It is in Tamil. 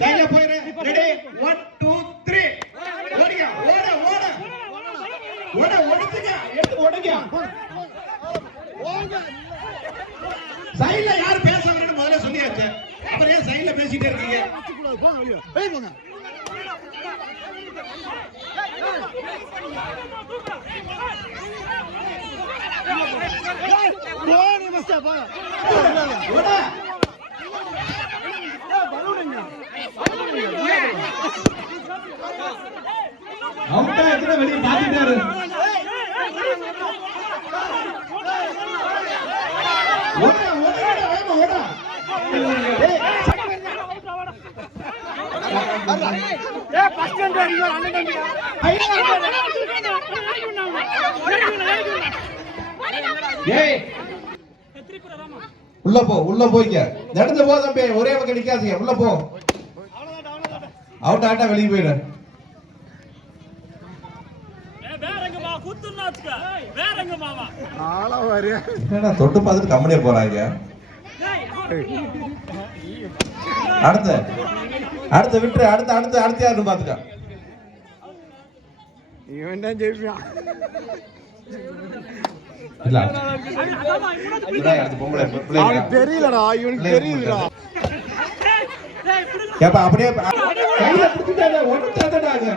சரியா போயிரு. ரெடி 1 2 3 ஓடிங்க. ஓட ஓடுங்க. எடுத்து ஓடுங்க. சைடுல யார் பேசுறீங்கன்னு முதல்ல சொல்லியாச்சு. அப்புறம் ஏன் சைடுல பேசிட்டே இருக்கீங்க? போங்க. போங்க மஸ்தா போங்க. ஓட அவுட்டா எத்தனை வெளிய பாத்துட்டாரு. ஓட ஏய் ஃபர்ஸ்ட் ரன் அடிங்க அண்ணன் தம்பி. ஏய் உள்ள போய்ங்க. நடந்து போ தம்பி. ஒரே பக்கம் நிக்காதீங்க. உள்ள போ. அவுட் ஆட்டா வெளிய போயிடு. வேறங்கமா குத்துனாச்சுக்க. வேறங்கமாவா ஆளா வர. என்னடா தொட்டு பார்த்துட்டு கம்பெனியே போறாங்க. அடுத்து விட்டு அடுத்து யாரு பாத்துக்க. இவன் தான் ஜெயிப்பான். இல்ல அது பொம்பளை அவனுக்கு தெரியலடா. இவனுக்கு தெரியலடா. ஏப்பா அப்படியே கையில பிடிச்சிட்டாங்க. ஒண்ணு தந்தடாங்க.